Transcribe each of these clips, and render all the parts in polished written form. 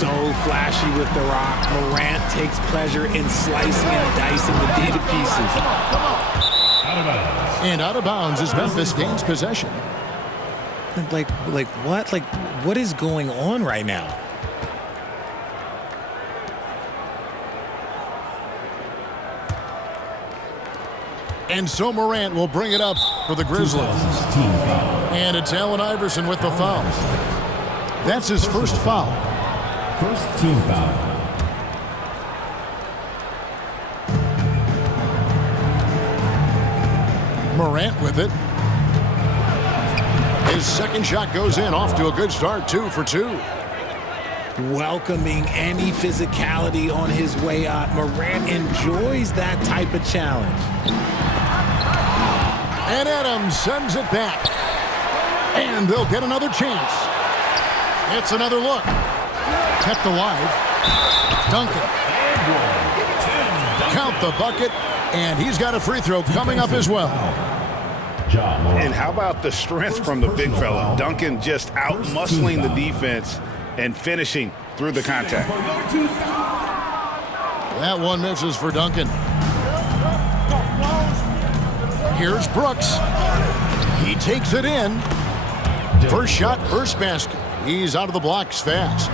So flashy with the rock. Morant takes pleasure in slicing and dicing the D to pieces. And out of bounds as Memphis gains possession. Like what? Like, what is going on right now? And so Morant will bring it up for the Grizzlies. And it's Allen Iverson with the foul. That's his first foul. First team foul. Morant with it. His second shot goes in, off to a good start, 2 for 2. Welcoming any physicality on his way out. Morant enjoys that type of challenge. And Adams sends it back. And they'll get another chance. It's another look. Kept alive. Duncan. Count the bucket. And he's got a free throw coming up as well. And how about the strength from the big fella? Duncan just out-muscling the defense and finishing through the contact. That one misses for Duncan. Here's Brooks. He takes it in. First shot, first basket. He's out of the blocks fast.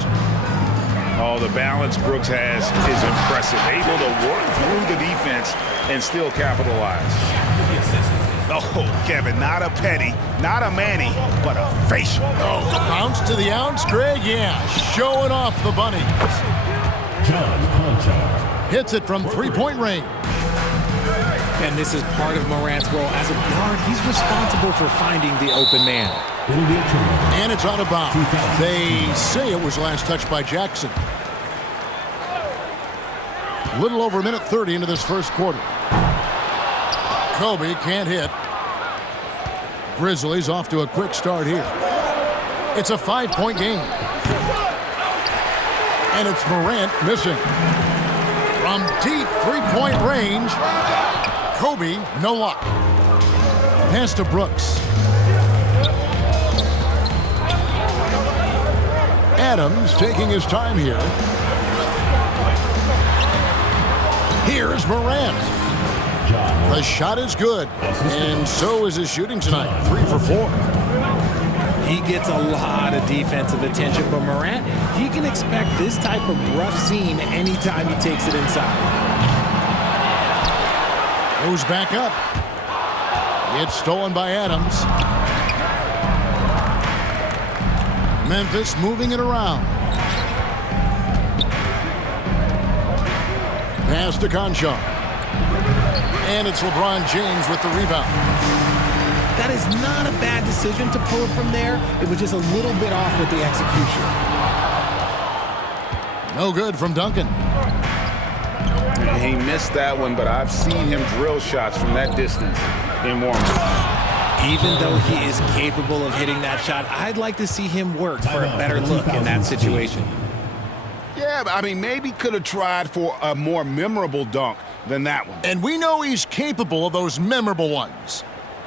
Oh, the balance Brooks has is impressive. Able to work through the defense and still capitalize. Oh, Kevin, not a penny, not a Manny, but a facial. Oh, bounce to the ounce, Greg. Yeah, showing off the bunnies. Hits it from three-point range. And this is part of Morant's role as a guard. He's responsible for finding the open man. And it's out of bounds. They say it was last touched by Jackson. A little over a minute 30 into this first quarter. Kobe can't hit. Grizzlies off to a quick start here. It's a 5-point game. And it's Morant missing. From deep three-point range, Kobe, no luck. Pass to Brooks. Adams taking his time here. Here's Morant. The shot is good, and so is his shooting tonight. 3 for 4. He gets a lot of defensive attention, but Morant, he can expect this type of rough scene anytime he takes it inside. Goes back up. It's stolen by Adams. Memphis moving it around. Pass to Conchar. And it's LeBron James with the rebound. That is not a bad decision to pull it from there. It was just a little bit off with the execution. No good from Duncan. He missed that one, but I've seen him drill shots from that distance in warm-up. Even though he is capable of hitting that shot, I'd like to see him work for a better look in that situation. Yeah, but I mean, maybe could have tried for a more memorable dunk than that one. And we know he's capable of those memorable ones.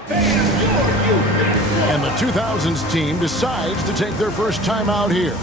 And the 2000s team decides to take their first time out here.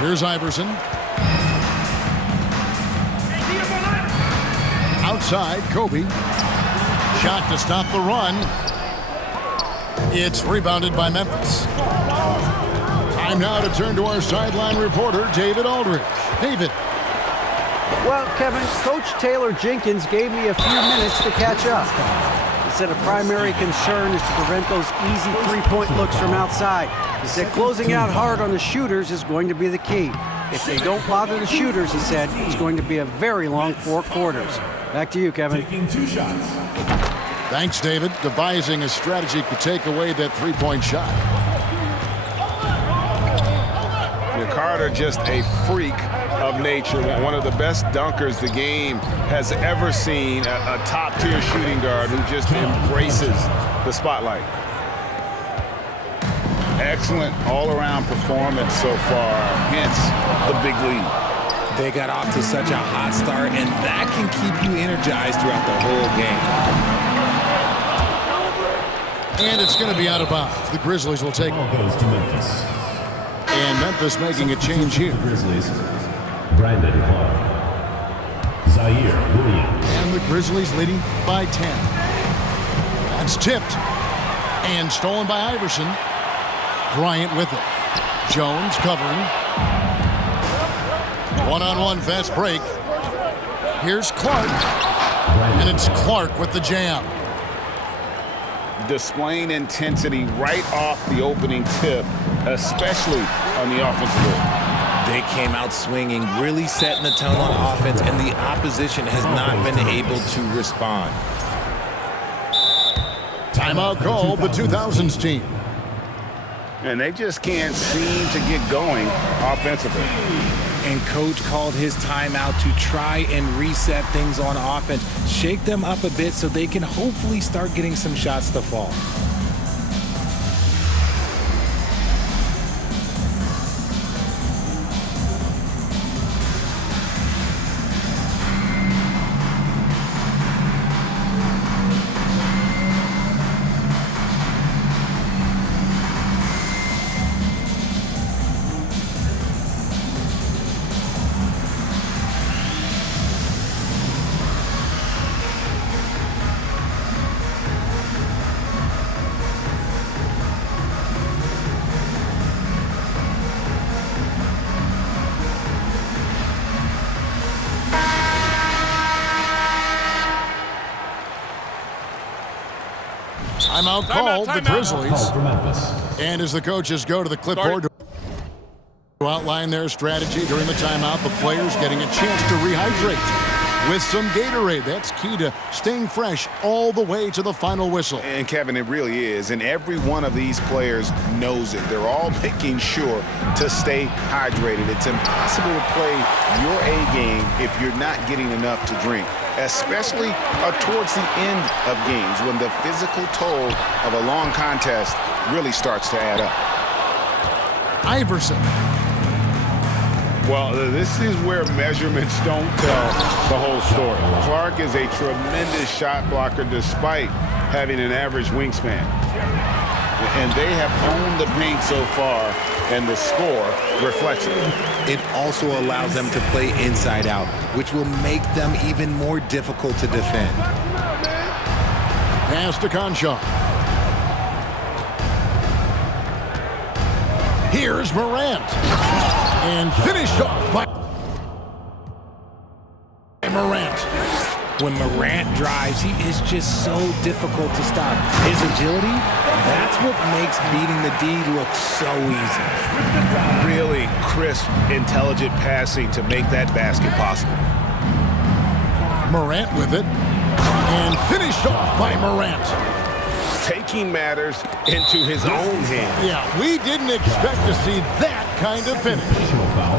Here's Iverson. Outside, Kobe. Shot to stop the run. It's rebounded by Memphis. Time now to turn to our sideline reporter, David Aldridge. David. Well, Kevin, Coach Taylor Jenkins gave me a few minutes to catch up. He said a primary concern is to prevent those easy three-point looks from outside. He said closing out hard on the shooters is going to be the key. If they don't bother the shooters, he said, it's going to be a very long 4 quarters. Back to you, Kevin. Taking 2 shots. Thanks, David. Devising a strategy to take away that three-point shot. Carter, just a freak of nature. One of the best dunkers the game has ever seen. A top-tier shooting guard who just embraces the spotlight. Excellent all-around performance so far, hence the big lead. They got off to such a hot start, and that can keep you energized throughout the whole game. And it's going to be out of bounds. The Grizzlies will take Ball goes to Memphis. And Memphis making a change here. Grizzlies. Brandon Clark. Zaire Williams. And the Grizzlies leading by 10. That's tipped. And stolen by Iverson. Bryant with it. Jones covering. One-on-one fast break. Here's Clark. And it's Clark with the jam. Displaying intensity right off the opening tip, especially on the offensive end. They came out swinging, really setting the tone on offense, and the opposition has not been able to respond. Timeout call, the 2000s team. And they just can't seem to get going offensively. And coach called his timeout to try and reset things on offense, shake them up a bit so they can hopefully start getting some shots to fall. Timeout called, the Grizzlies. Call for Memphis. And as the coaches go to the clipboard to outline their strategy during the timeout, the players getting a chance to rehydrate with some Gatorade. That's key to staying fresh all the way to the final whistle. And Kevin, it really is. And every one of these players knows it. They're all making sure to stay hydrated. It's impossible to play your A game if you're not getting enough to drink, especially towards the end of games when the physical toll of a long contest really starts to add up. Iverson. Well, this is where measurements don't tell the whole story. Clark is a tremendous shot blocker despite having an average wingspan. And they have owned the paint so far, and the score reflects it. It also allows them to play inside out, which will make them even more difficult to defend. Pass to Conchar. Here's Morant. And finished off by Morant. When Morant drives, he is just so difficult to stop. His agility, that's what makes beating the D look so easy. Really crisp, intelligent passing to make that basket possible. Morant with it. And finished off by Morant. Taking matters into his own hands. Yeah, we didn't expect to see that kind of finish.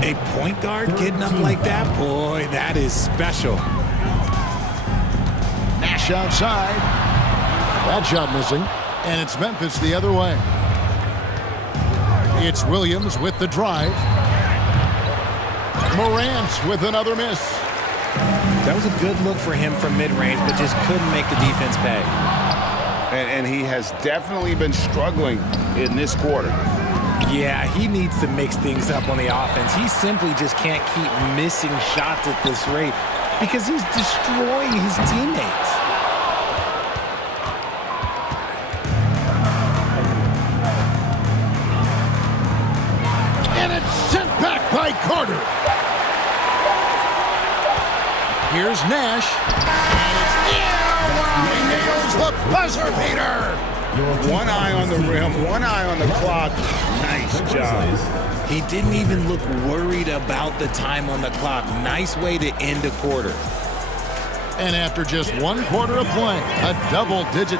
A point guard getting up like that, boy, that is special. Nash outside. That shot missing. And it's Memphis the other way. It's Williams with the drive. Morant with another miss. That was a good look for him from mid-range, but just couldn't make the defense pay. And he has definitely been struggling in this quarter. Yeah, he needs to mix things up on the offense. He simply just can't keep missing shots at this rate because he's destroying his teammates. And it's sent back by Carter. Here's Nash. And it's wow, he nails the buzzer beater. One eye on the rim, one eye on the clock. Nice job. He didn't even look worried about the time on the clock. Nice way to end a quarter. And after just 1 quarter of play, a double-digit.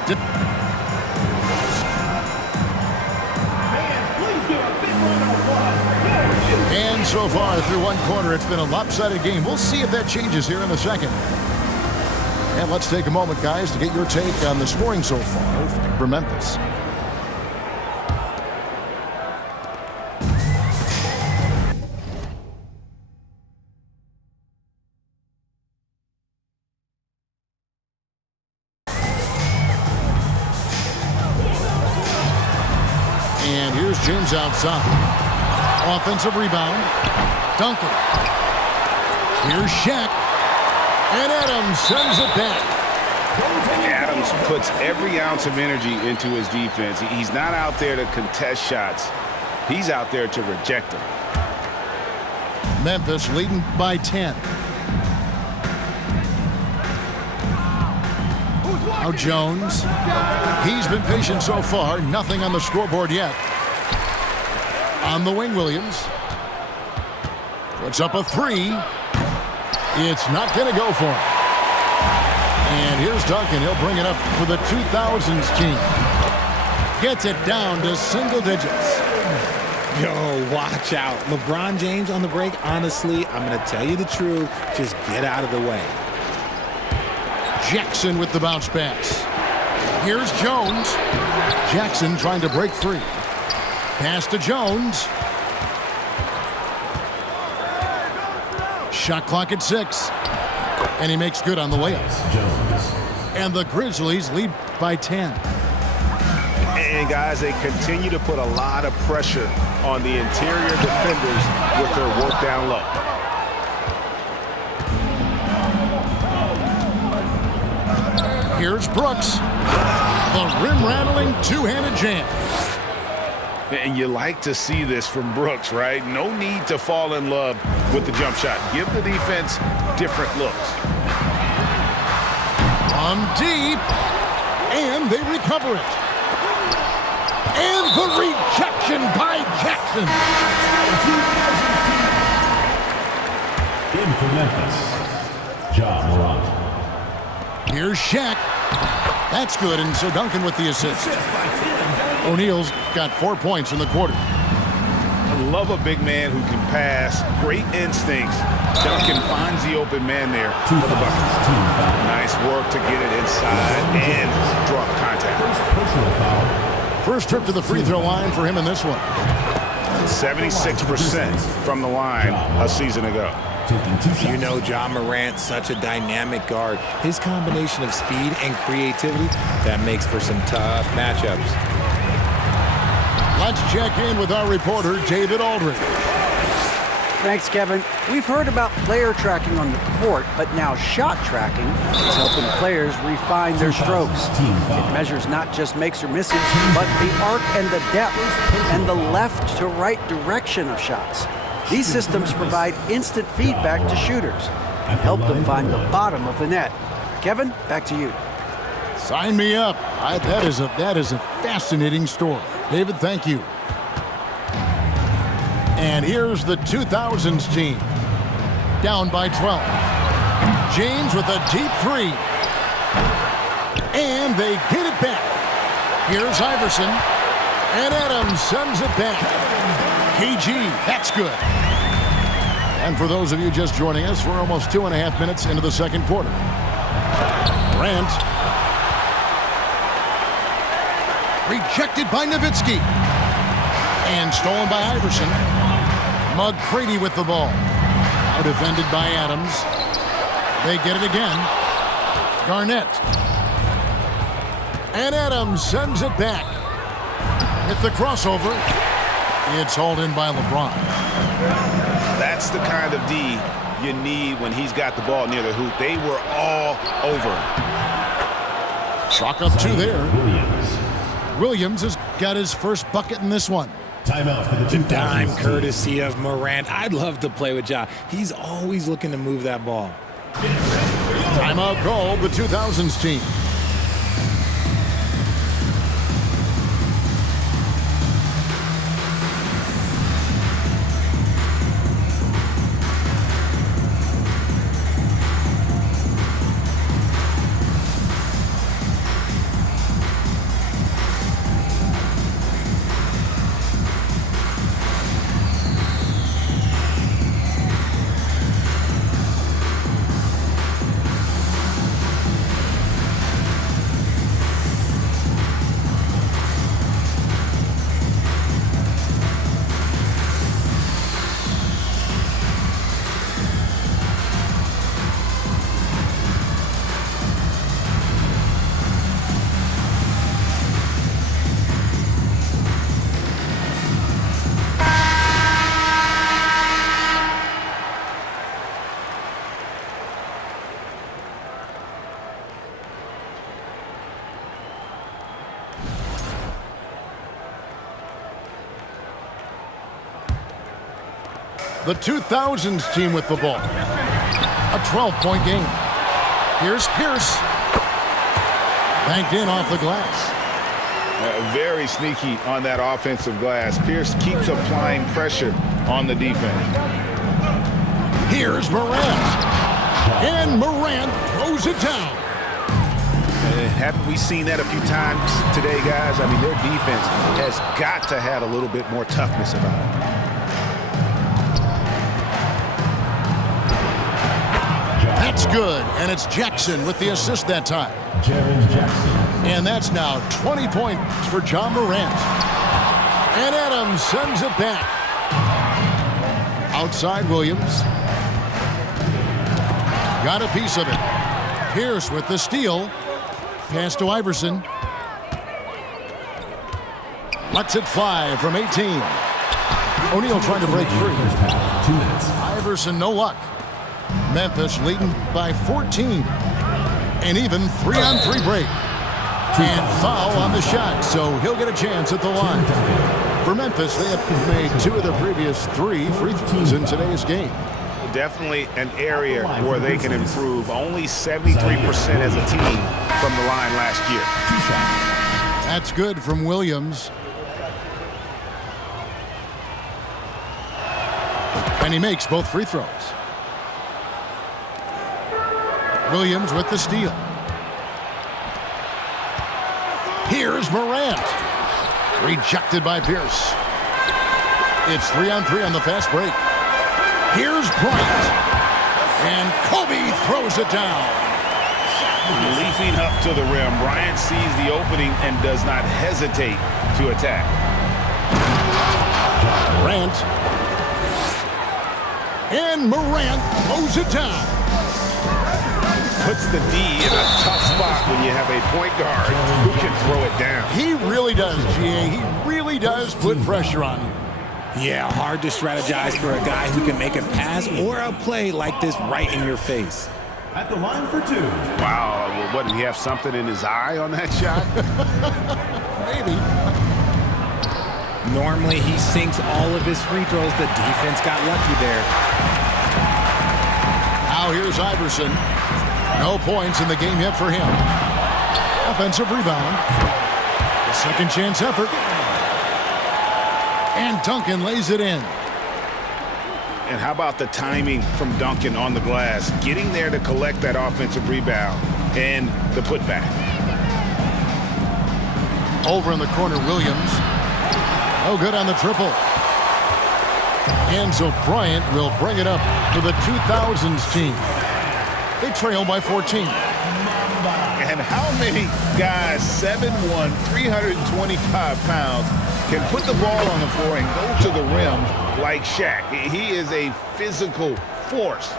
And so far through 1 quarter, it's been a lopsided game. We'll see if that changes here in the second. And let's take a moment, guys, to get your take on the scoring so far for Memphis. And here's James outside. Offensive rebound. Duncan. Here's Shaq. And Adams sends it back. Adams puts every ounce of energy into his defense. He's not out there to contest shots. He's out there to reject them. Memphis leading by 10. Now Jones. He's been patient so far. Nothing on the scoreboard yet. On the wing, Williams. Puts up a 3. It's not going to go for him. And here's Duncan. He'll bring it up for the 2000s team. Gets it down to single digits. Yo, watch out. LeBron James on the break, honestly, I'm going to tell you the truth. Just get out of the way. Jackson with the bounce pass. Here's Jones. Jackson trying to break free. Pass to Jones. Shot clock at 6. And he makes good on the layup. And the Grizzlies lead by 10. And guys, they continue to put a lot of pressure on the interior defenders with their work down low. Here's Brooks. The rim-rattling two-handed jam. And you like to see this from Brooks, right? No need to fall in love with the jump shot. Give the defense different looks. On deep. And they recover it. And the rejection by Jackson. In for Memphis, Ja Morant. Here's Shaq. That's good, and so Duncan with the assist. O'Neal's got 4 points in the quarter. I love a big man who can pass. Great instincts. Duncan finds the open man there for the bucket. Nice work to get it inside and draw contact. First trip to the free throw line for him in this one. 76% from the line a season ago. You know Ja Morant, such a dynamic guard. His combination of speed and creativity, that makes for some tough matchups. Let's check in with our reporter, David Aldridge. Thanks, Kevin. We've heard about player tracking on the court, but now shot tracking is helping players refine their strokes. It measures not just makes or misses, but the arc and the depth and the left to right direction of shots. These systems provide instant feedback to shooters and help them find the bottom of the net. Kevin, back to you. Sign me up. That is a fascinating story. David, thank you. And here's the 2000s team. Down by 12. James with a deep 3. And they get it back. Here's Iverson. And Adams sends it back. KG, that's good. And for those of you just joining us, we're almost 2.5 minutes into the second quarter. Grant. Rejected by Nowitzki. And stolen by Iverson. McCready with the ball. Now defended by Adams. They get it again. Garnett. And Adams sends it back. With the crossover. It's hauled in by LeBron. That's the kind of D you need when he's got the ball near the hoop. They were all over. Chalk up 2 there. Williams has got his first bucket in this one. Timeout for the Dime 2000s. courtesy of Morant. I'd love to play with Ja. He's always looking to move that ball. Timeout called the 2000s team. The 2000s team with the ball. A 12-point game. Here's Pierce. Banked in off the glass. Very sneaky on that offensive glass. Pierce keeps applying pressure on the defense. Here's Morant. And Morant throws it down. Haven't we seen that a few times today, guys? I mean, their defense has got to have a little bit more toughness about it. That's good, and it's Jackson with the assist that time. Jaren Jackson. And that's now 20 points for John Morant. And Adams sends it back. Outside Williams. Got a piece of it. Pierce with the steal. Pass to Iverson. Lets it fly from 18. O'Neal trying to break free. 2 minutes. Iverson, no luck. Memphis leading by 14. And even 3-on-3 break. And foul on the shot, so he'll get a chance at the line. For Memphis, they have made 2 of their previous 3 free throws in today's game. Definitely an area where they can improve. Only 73% as a team from the line last year. 2 shots. That's good from Williams. And he makes both free throws. Williams with the steal. Here's Morant. Rejected by Pierce. It's 3-on-3 on the fast break. Here's Bryant. And Kobe throws it down. Leaping up to the rim, Bryant sees the opening and does not hesitate to attack. Morant. And Morant throws it down. Puts the D in a tough spot when you have a point guard who can throw it down. He really does, G.A. He really does put pressure on him. Yeah, hard to strategize for a guy who can make a pass or a play like this right in your face. At the line for 2. Wow, well, what, did he have something in his eye on that shot? Maybe. Normally, he sinks all of his free throws. The defense got lucky there. Now here's Iverson. No points in the game yet for him. Offensive rebound. A second chance effort. And Duncan lays it in. And how about the timing from Duncan on the glass? Getting there to collect that offensive rebound and the putback. Over in the corner, Williams. No good on the triple. And so Bryant will bring it up to the 2000s team. They trail by 14. And how many guys, 7'1", 325 pounds, can put the ball on the floor and go to the rim like Shaq? He is a physical force.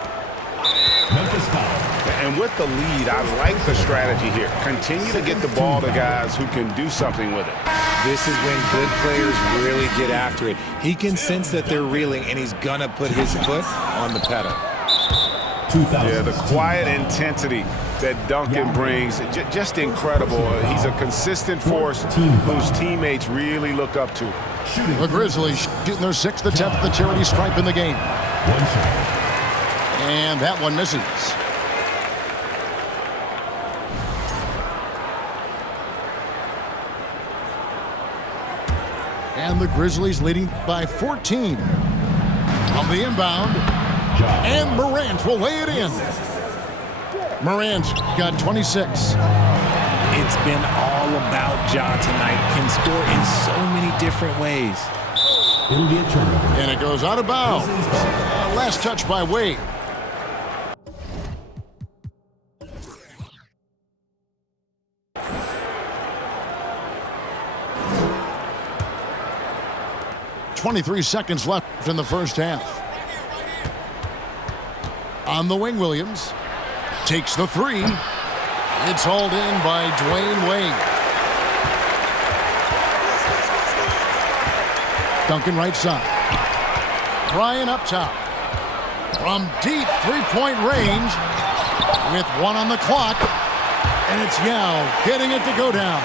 Memphis foul. And with the lead, I like the strategy here. Continue to get the ball to guys who can do something with it. This is when good players really get after it. He can sense that they're reeling, and he's going to put his foot on the pedal. 2000. Yeah, the quiet intensity that Duncan brings, just incredible. He's a consistent force whose teammates really look up to. The Grizzlies shooting their 6th attempt at the charity stripe in the game. 1 shot. And that one misses. And the Grizzlies leading by 14. On the inbound. And Morant will lay it in. Morant's got 26. It's been all about Ja tonight. Can score in so many different ways. It'll be a turnover. And it goes out of bounds. Last touch by Wade. .23 seconds left in the first half. On the wing, Williams takes the 3. It's hauled in by Dwayne Wade. Duncan right side. Bryant up top. From deep three-point range with 1 on the clock. And it's Yao getting it to go down.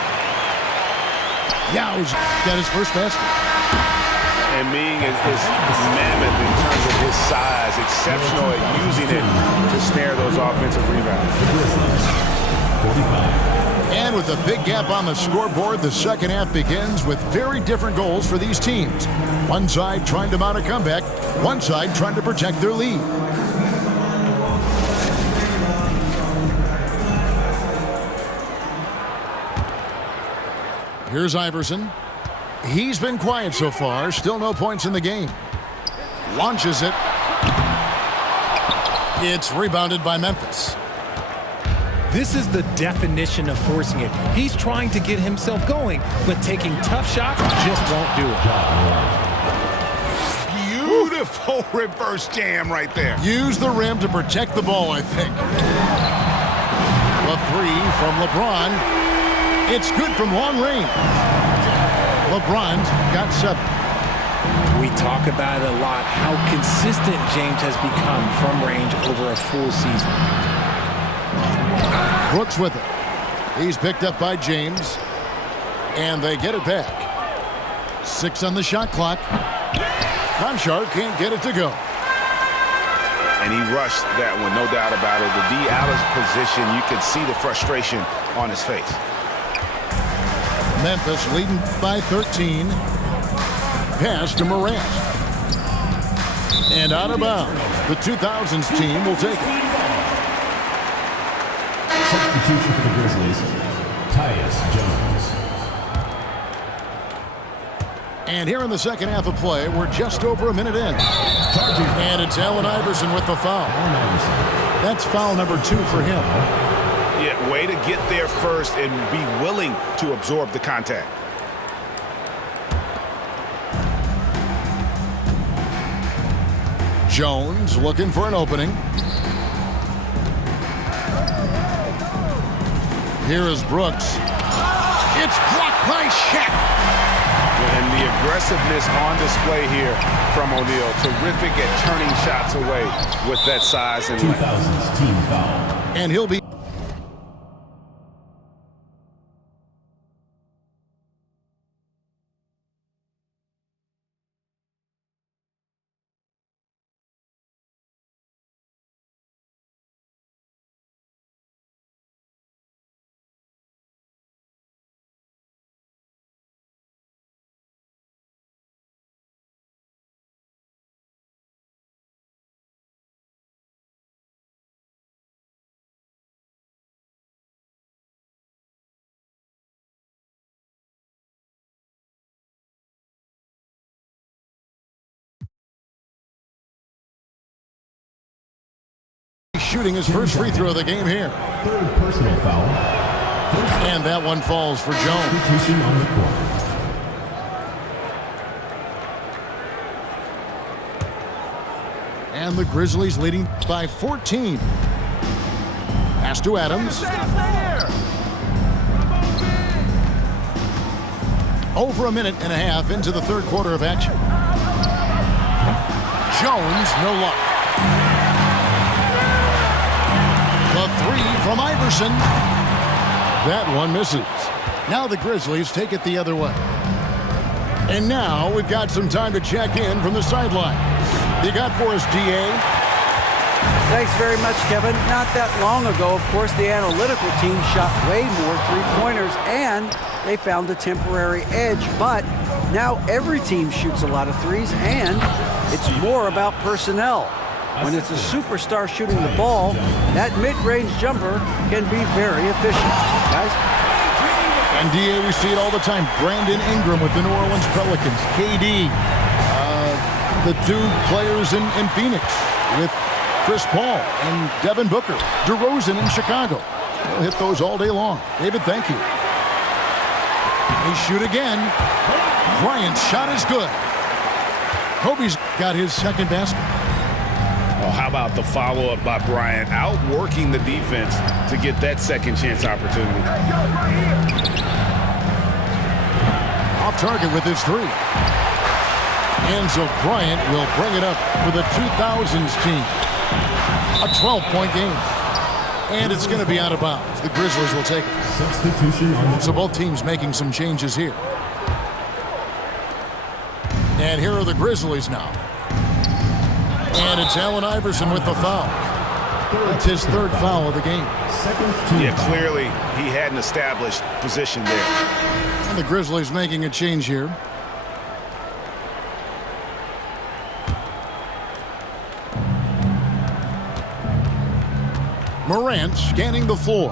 Yao's got his first basket. And Ming is mammoth in terms of his size, exceptional at using it to snare those offensive rebounds. 45. And with a big gap on the scoreboard, the second half begins with very different goals for these teams. One side trying to mount a comeback, one side trying to protect their lead. Here's Iverson. He's been quiet so far, still no points in the game. Launches it. It's rebounded by Memphis. This is the definition of forcing it. He's trying to get himself going, but taking tough shots just won't do it. Beautiful reverse jam right there. Use the rim to protect the ball, I think. The three from LeBron. It's good from long range. LeBron's got 7. We talk about it a lot, how consistent James has become from range over a full season. Brooks with it. He's picked up by James. And they get it back. 6 on the shot clock. Conchar can't get it to go. And he rushed that one, no doubt about it. The D out of position, you could see the frustration on his face. Memphis leading by 13. Pass to Morant. And out of bounds. The 2000s team will take it. Substitution for the Grizzlies, Tyus Jones. And here in the second half of play, we're just over a minute in. And it's Allen Iverson with the foul. That's foul number 2 for him. Yeah, way to get there first and be willing to absorb the contact. Jones looking for an opening. Here is Brooks. It's blocked by Shaq. And the aggressiveness on display here from O'Neal. Terrific at turning shots away with that size and length. 2000s team foul. And he'll be... shooting his first free throw of the game here. Third personal foul. And that one falls for Jones. Substitution on the court. And the Grizzlies leading by 14. Pass to Adams. Over a minute and a half into the third quarter of action. Jones, no luck. The three from Iverson. That one misses. Now the Grizzlies take it the other way. And now we've got some time to check in from the sideline. You got for us, DA? Thanks very much, Kevin. Not that long ago, of course, the analytical team shot way more three-pointers, and they found a temporary edge. But now every team shoots a lot of threes, and it's more about personnel. When it's a superstar shooting the ball, that mid-range jumper can be very efficient. Guys? And DA, we see it all the time. Brandon Ingram with the New Orleans Pelicans. KD, the two players in Phoenix with Chris Paul and Devin Booker. DeRozan in Chicago. They'll hit those all day long. David, thank you. They shoot again. Bryant's shot is good. Kobe's got his second basket. Oh, how about the follow-up by Bryant, outworking the defense to get that second chance opportunity. Off target with his three. And so Bryant will bring it up for the 2000s team. A 12-point game. And it's going to be out of bounds. The Grizzlies will take it. Substitution on the So both teams making some changes here. And here are the Grizzlies now. And it's Allen Iverson with the foul. That's his third foul of the game. Yeah, clearly he had an established position there. And the Grizzlies making a change here. Morant scanning the floor.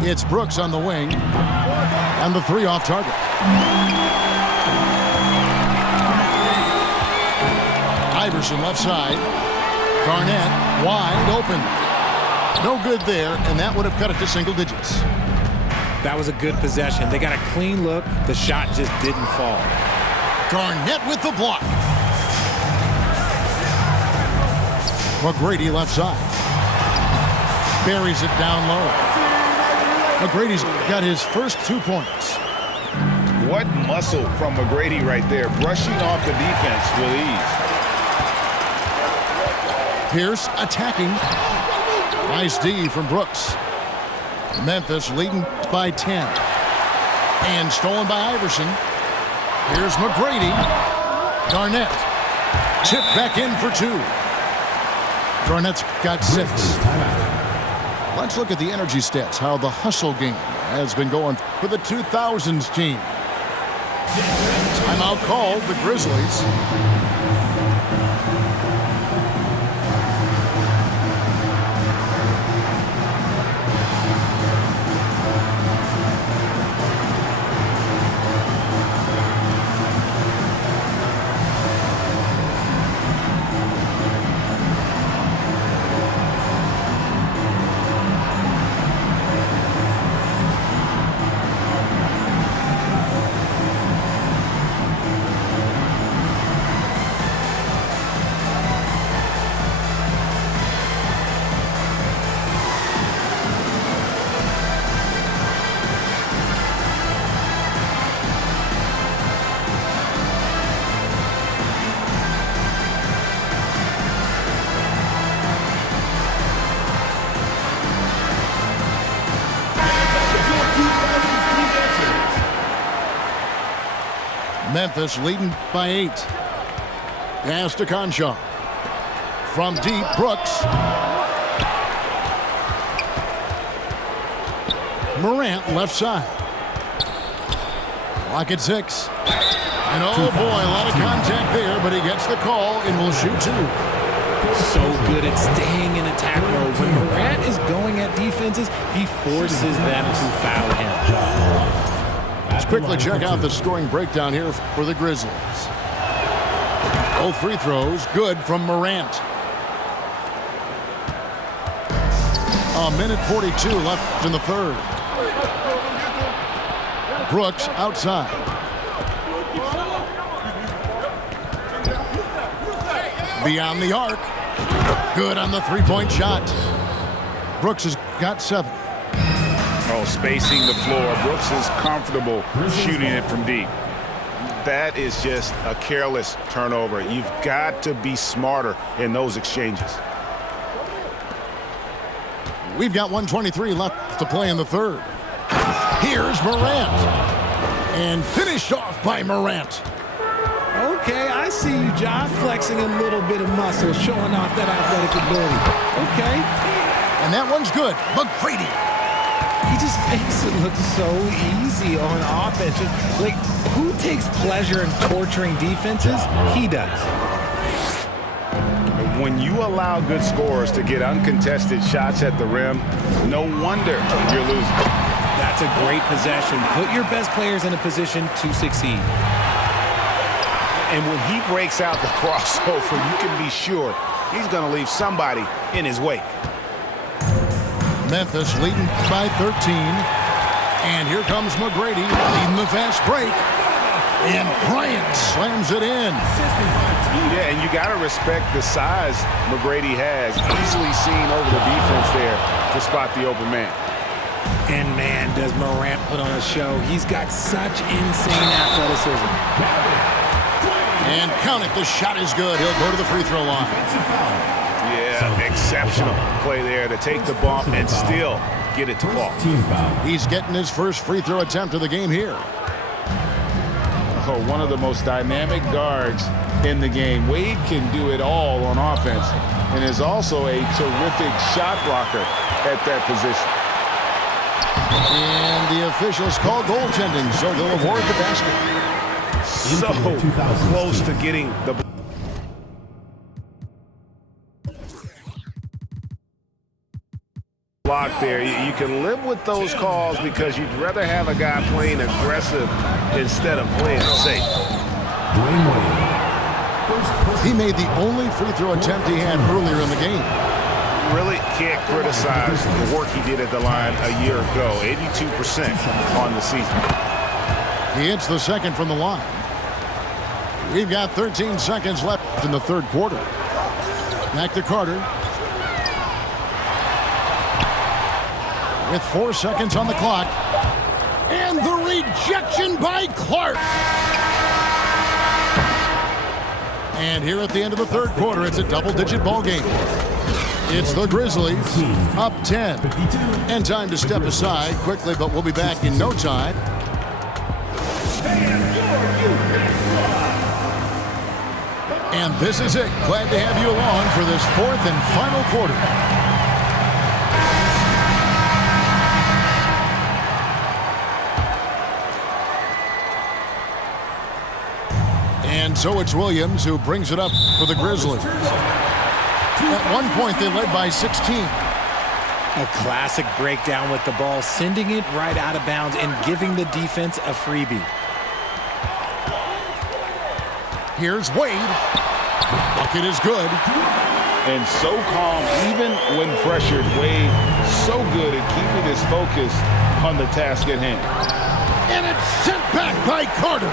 It's Brooks on the wing. And the three off target. Iverson left side. Garnett wide open. No good there, and that would have cut it to single digits. That was a good possession. They got a clean look. The shot just didn't fall. Garnett with the block. McGrady left side. Buries it down low. McGrady's got his first 2 points. What muscle from McGrady right there, brushing off the defense with ease. Pierce attacking. Nice D from Brooks. Memphis leading by 10. And stolen by Iverson. Here's McGrady. Garnett. Chip back in for 2. Garnett's got 6. Let's look at the energy stats, how the hustle game has been going for the 2000s team. Timeout called, the Grizzlies. Memphis leading by 8. Pass to Conchar. From deep, Brooks. Morant left side. Clock at 6. And oh boy, a lot of contact there, but he gets the call and will shoot 2. So good at staying in attack mode. When Morant is going at defenses, he forces them to foul him. Let's quickly check out the scoring breakdown here for the Grizzlies. Both free throws good from Morant. A minute 42 left in the third. Brooks outside. Beyond the arc. Good on the three-point shot. Brooks has got 7. Oh, spacing the floor. Brooks is comfortable shooting it from deep. That is just a careless turnover. You've got to be smarter in those exchanges. We've got 1:23 left to play in the third. Here's Morant. And finished off by Morant. Okay, I see you, Ja, flexing a little bit of muscle, showing off that athletic ability. Okay. And that one's good. McGrady. He just makes it look so easy on offense. Like, who takes pleasure in torturing defenses? He does. When you allow good scorers to get uncontested shots at the rim, no wonder you're losing. That's a great possession. Put your best players in a position to succeed. And when he breaks out the crossover, you can be sure he's going to leave somebody in his wake. Memphis leading by 13. And here comes McGrady leading the fast break. And Bryant slams it in. Yeah, and you got to respect the size McGrady has. Easily seen over the defense there to spot the open man. And man, does Morant put on a show. He's got such insane athleticism. And count it, the shot is good. He'll go to the free throw line. Yeah, exceptional play there to take the bump and still get it to fall. He's getting his first free throw attempt of the game here. Oh, one of the most dynamic guards in the game. Wade can do it all on offense and is also a terrific shot blocker at that position. And the officials call goaltending, so they'll award the basket. So close to getting the block there. You can live with those calls because you'd rather have a guy playing aggressive instead of playing safe. He made the only free throw attempt he had earlier in the game. Really can't criticize the work he did at the line a year ago. 82% on the season. He hits the second from the line. We've got 13 seconds left in the third quarter. Back to Carter. With 4 seconds on the clock. And the rejection by Clark. And here at the end of the third quarter, it's a double-digit ball game. It's the Grizzlies up 10. And time to step aside quickly, but we'll be back in no time. And this is it. Glad to have you along for this fourth and final quarter. And so it's Williams who brings it up for the Grizzlies. At one point, they led by 16. A classic breakdown with the ball, sending it right out of bounds and giving the defense a freebie. Here's Wade. The bucket is good. And so calm, even when pressured. Wade so good at keeping his focus on the task at hand. And it's sent back by Carter.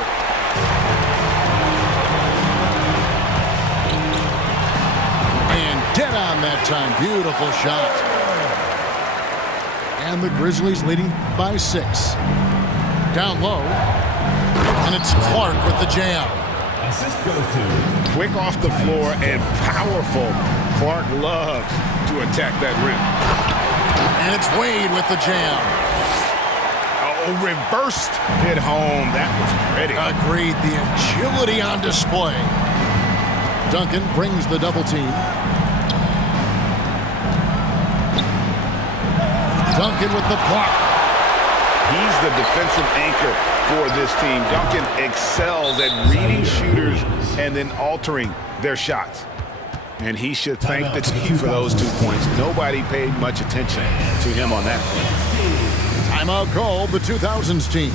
Dead on that time. Beautiful shot. And the Grizzlies leading by 6. Down low. And it's Clark with the jam. Assist goes to Quick off the floor and powerful. Clark loves to attack that rim. And it's Wade with the jam. Oh, reversed it home. That was pretty. Agreed. The agility on display. Duncan brings the double team. Duncan with the block. He's the defensive anchor for this team. Duncan excels at reading shooters and then altering their shots. And he should thank the team for those 2 points. Nobody paid much attention to him on that play. Timeout called the 2000s team.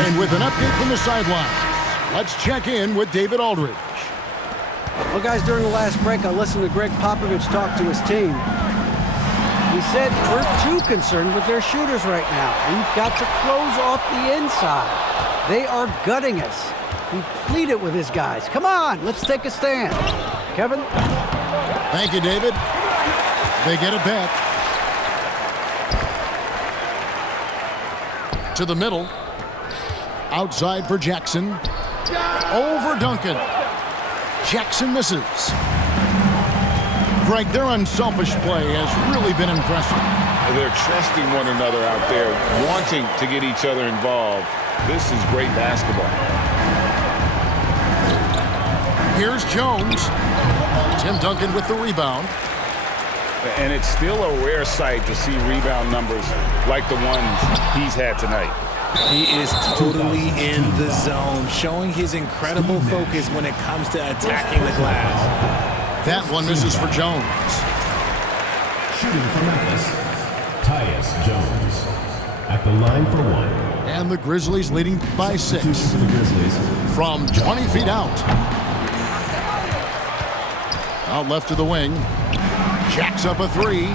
And with an update from the sideline, let's check in with David Aldridge. Well, guys, during the last break, I listened to Greg Popovich talk to his team. He said, we're too concerned with their shooters right now. We've got to close off the inside. They are gutting us. He pleaded with his guys. Come on, let's take a stand. Kevin? Thank you, David. They get it back. To the middle. Outside for Jackson. Over Duncan. Jackson misses. Greg, their unselfish play has really been impressive. They're trusting one another out there, wanting to get each other involved. This is great basketball. Here's Jones. Tim Duncan with the rebound. And it's still a rare sight to see rebound numbers like the ones he's had tonight. He is totally in the zone, showing his incredible focus when it comes to attacking the glass. That one misses for Jones. Shooting for Memphis, Tyus Jones. At the line for one. And the Grizzlies leading by 6. For the Grizzlies. From 20 feet out. Out left to the wing. Jacks up a 3.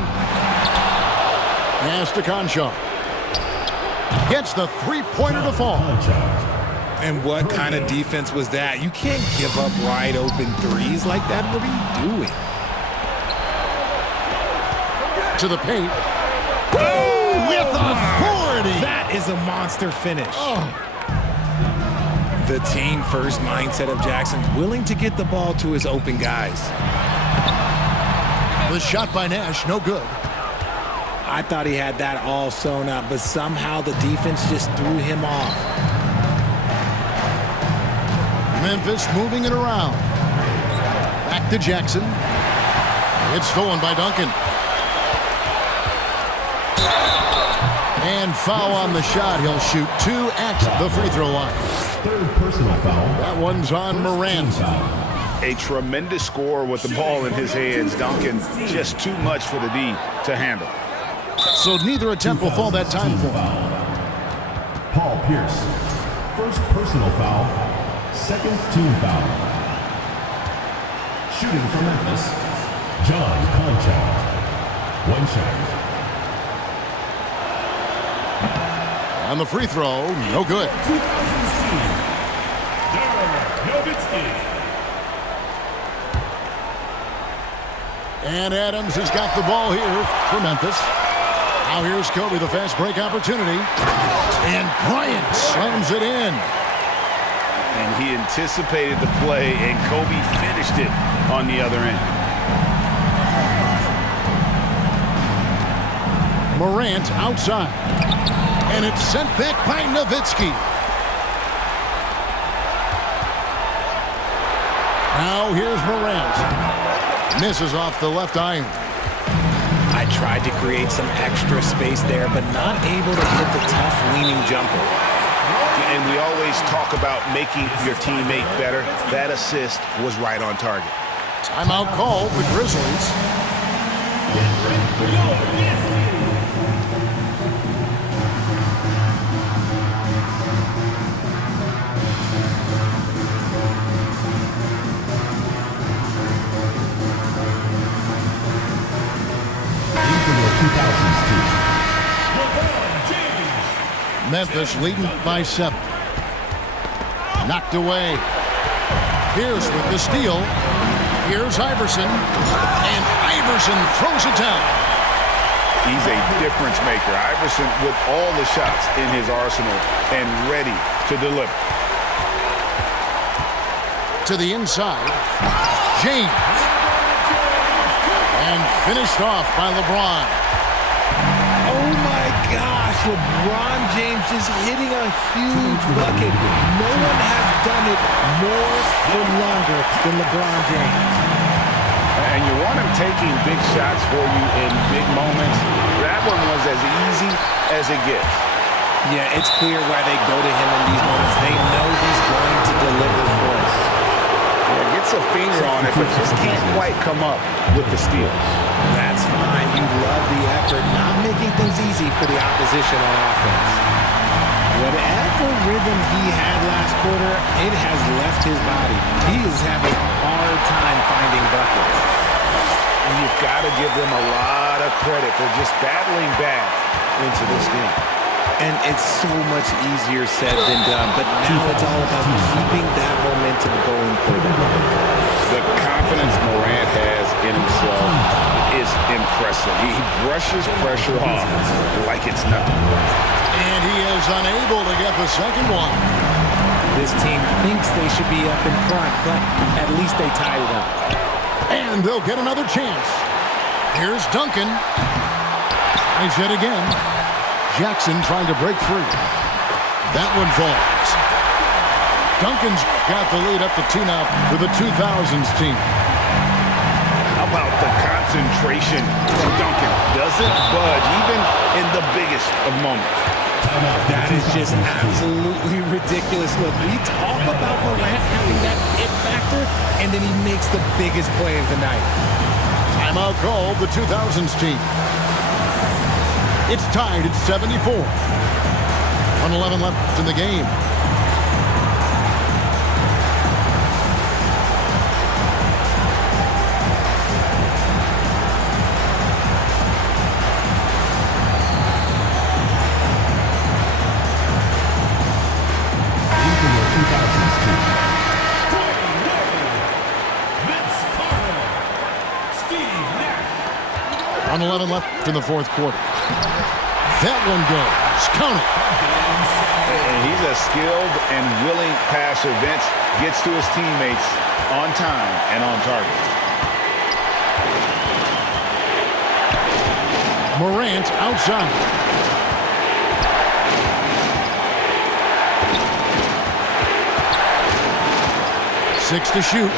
Pass to Concha. Gets the three-pointer to fall. And what kind of defense was that? You can't give up wide open threes like that. What are you doing? To the paint. Oh, with authority. That is a monster finish. The team first mindset of Jackson, willing to get the ball to his open guys. The shot by Nash, no good. I thought he had that all sewn up, but somehow the defense just threw him off. Memphis moving it around. Back to Jackson. It's stolen by Duncan. And foul on the shot. He'll shoot 2 at the free throw line. Third personal foul. That one's on Morant. A tremendous scorer with the ball in his hands. Duncan, just too much for the D to handle. So neither attempt will fall that time for him. Paul Pierce. First personal foul. Second team foul. Shooting for Memphis, John Concha. One shot. On the free throw, no good. 2016. Nowitzki. And Adams has got the ball here for Memphis. Now here's Kobe, the fast break opportunity. And Bryant slams it in. And he anticipated the play, and Kobe finished it on the other end. Morant outside. And it's sent back by Nowitzki. Now here's Morant. Misses off the left iron. I tried to create some extra space there, but not able to hit the tough leaning jumper. And we always talk about making your teammate better. That assist was right on target. Timeout called, the Grizzlies. Memphis leading by 7. Knocked away. Pierce with the steal. Here's Iverson. And Iverson throws it down. He's a difference maker. Iverson with all the shots in his arsenal and ready to deliver. To the inside. James. And finished off by LeBron. Oh my gosh, LeBron James is hitting a huge bucket. No one has done it more or longer than LeBron James. And you want him taking big shots for you in big moments. That one was as easy as it gets. Yeah, it's clear why they go to him in these moments. They know he's going to deliver for us. Yeah, gets a finger on it, but just can't quite come up with the steal. That's fine. You love the effort, not making things easy for the opposition on offense. Whatever rhythm he had last quarter, it has left his body. He is having a hard time finding buckets. And you've got to give them a lot of credit for just battling back into this game. And it's so much easier said than done, but now it's all about keeping that momentum going for them. The confidence Morant has in himself is impressive. He brushes pressure off like it's nothing. And he is unable to get the second one. This team thinks they should be up in front, but at least they tied it up. And they'll get another chance. Here's Duncan. Nice hit again. Jackson trying to break free. That one falls. Duncan's got the lead up to 2 now for the 2000s team. How about the concentration concentration from Duncan. Doesn't budge, even in the biggest of moments. That is just absolutely ridiculous. Look, we talk about Morant having that it factor, and then he makes the biggest play of the night. Timeout called the 2000s team. It's tied at 74. 1:11 left in the game. On 11 left in the fourth quarter. That one goes. Count it. And he's a skilled and willing passer. Vince gets to his teammates on time and on target. Morant outside. Six to shoot.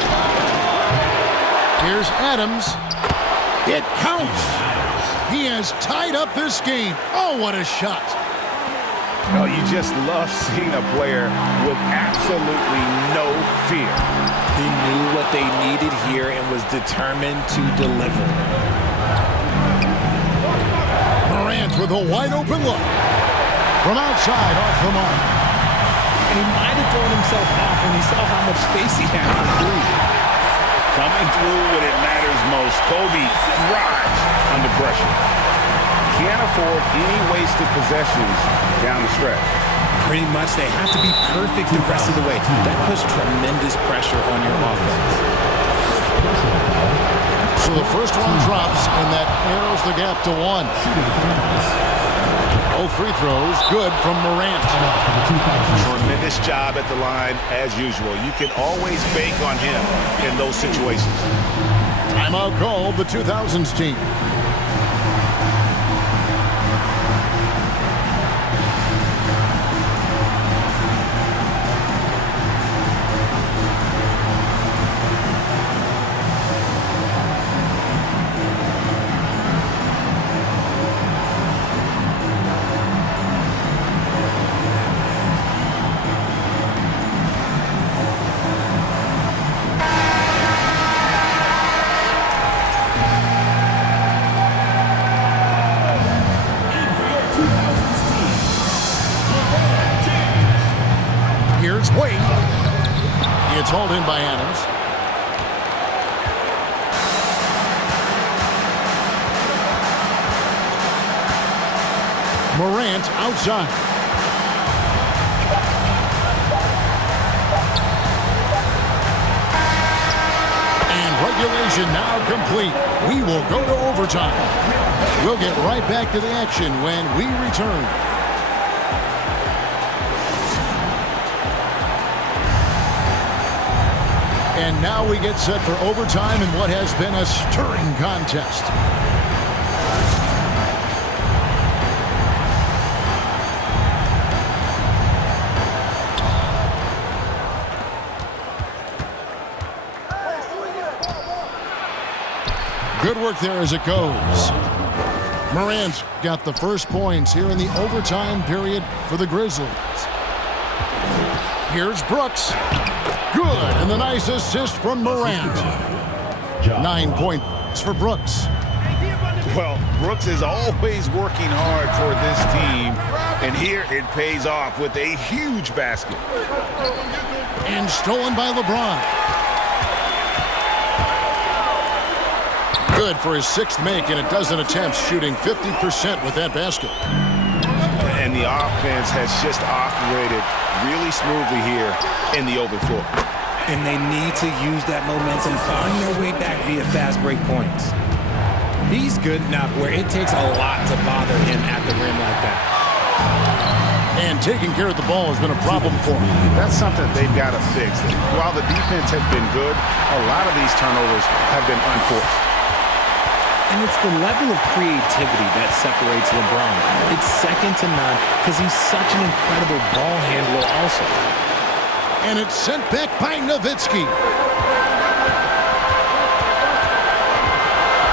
Here's Adams. It counts. He has tied up this game. Oh, what a shot. Oh, you just love seeing a player with absolutely no fear. He knew what they needed here and was determined to deliver. Morant with a wide open look. From outside, off the mark. And he might have thrown himself off when he saw how much space he had for three. Coming through when it matters most, Kobe thrives under pressure. Can't afford any wasted possessions down the stretch. Pretty much, they have to be perfect the rest of the way. That puts tremendous pressure on your offense. So the first one drops, and that narrows the gap to one. Both free throws good from Morant. Tremendous job at the line as usual. You can always bank on him in those situations. Timeout called the 2000s team. Here's Wade. It's hauled in by Adams. Morant outside. And regulation now complete. We will go to overtime. We'll get right back to the action when we return. And now we get set for overtime in what has been a stirring contest. Good work there as it goes. Morant's got the first points here in the overtime period for the Grizzlies. Here's Brooks. Good, and the nice assist from Morant. 9 points for Brooks. Well, Brooks is always working hard for this team, and here it pays off with a huge basket. And stolen by LeBron. Good for his sixth make and a dozen attempts, shooting 50% with that basket. And the offense has just operated really smoothly here in the open floor. And they need to use that momentum, find their way back via fast break points. He's good enough where it takes a lot to bother him at the rim like that. And taking care of the ball has been a problem for him. That's something they've got to fix. While the defense has been good, a lot of these turnovers have been unforced. And it's the level of creativity that separates LeBron. It's second to none because he's such an incredible ball handler also. And it's sent back by Nowitzki.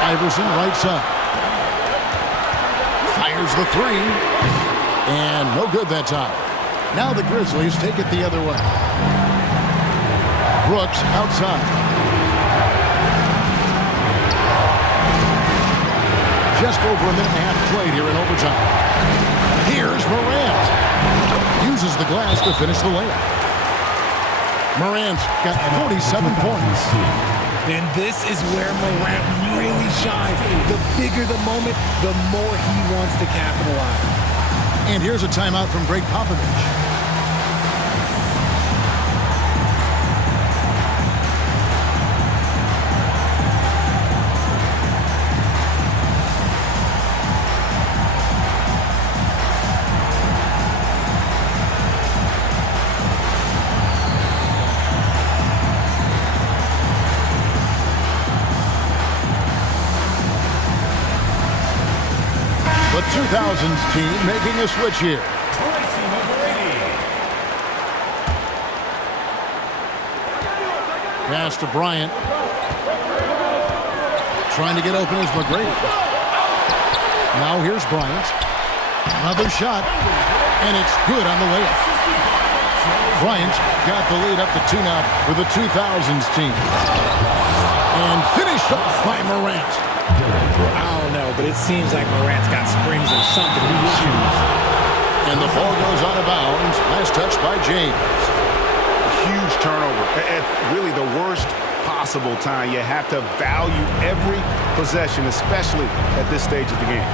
Iverson right side. Fires the three. And no good that time. Now the Grizzlies take it the other way. Brooks outside. Just over a minute and a half played here in overtime. Here's Morant. Uses the glass to finish the layup. Morant's got 47 points. And this is where Morant really shines. The bigger the moment, the more he wants to capitalize. And here's a timeout from Greg Popovich. The 2000s team making a switch here. Pass to Bryant. Trying to get open is McGrady. Now here's Bryant. Another shot. And it's good on the layup. Bryant got the lead up to 2 now for the 2000s team. And finished off by Morant. I don't know, but it seems like Morant's got springs or something in his shoes. And the ball goes out of bounds. Last touch by James. Huge turnover. At really the worst possible time. You have to value every possession, especially at this stage of the game.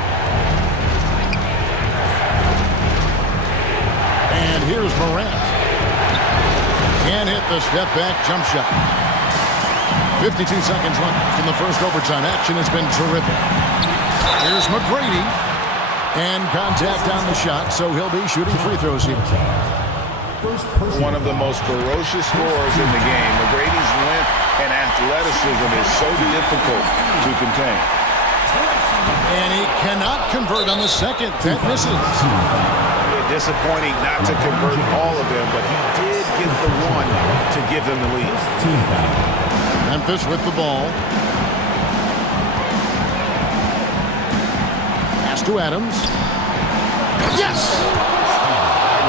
And here's Morant. Can't hit the step-back jump shot. 52 seconds left in the first overtime. Action has been terrific. Here's McGrady. And contact on the shot, so he'll be shooting free throws here. One of the most ferocious scorers in the game. McGrady's length and athleticism is so difficult to contain. And he cannot convert on the second. That misses. Disappointing not to convert all of them, but he did get the one to give them the lead. Memphis with the ball. Pass to Adams. Yes!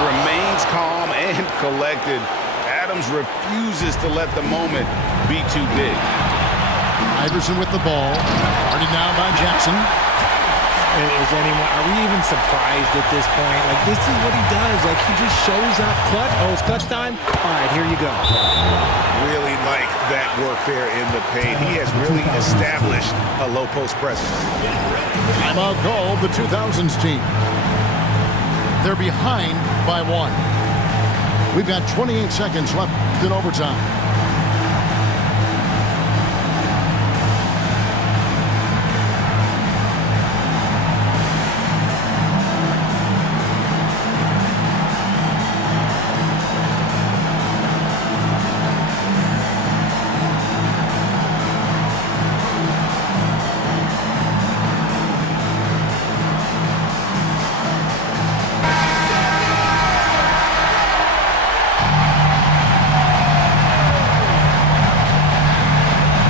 Remains calm and collected. Adams refuses to let the moment be too big. Iverson with the ball. Guarded now by Jackson. Are we even surprised at this point? Like, this is what he does. Like, he just shows up clutch. Oh, it's clutch time? All right, here you go. Really like that work there in the paint. He has really established a low post presence. Timeout called the 2000s team. They're behind by 1. We've got 28 seconds left in overtime.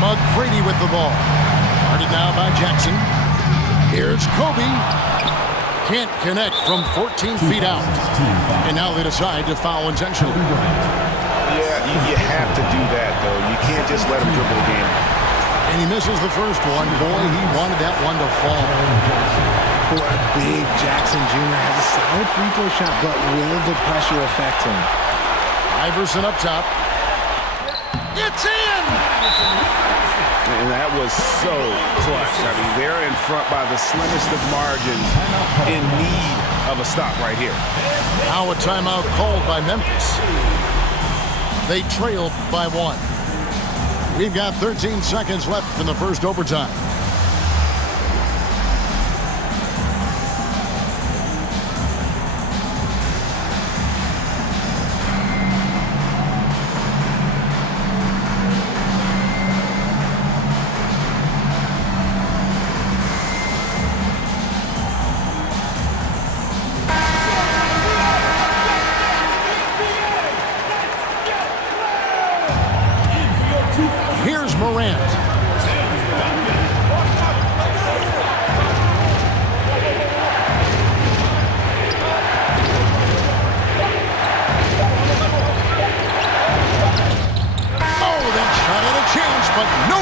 McGrady with the ball. Guarded now by Jackson. Here's Kobe. Can't connect from 14 feet out. And now they decide to foul intentionally. Yeah, you have to do that, though. You can't just let him dribble the game. And he misses the first one. Boy, he wanted that one to fall. For a big Jackson Jr. has a solid free throw shot, but will the pressure affect him? Iverson up top. It's in! And that was so clutch. I mean, they're in front by the slimmest of margins, in need of a stop right here. Now a timeout called by Memphis. They trail by 1. We've got 13 seconds left in the first overtime. Here's Morant.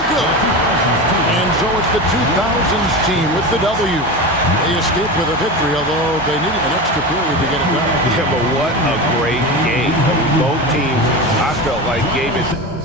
good. And so it's the 2000s team with the W. They escaped with a victory, although they needed an extra period to get it done. Yeah, but what a great game. Both teams, I felt like, gave it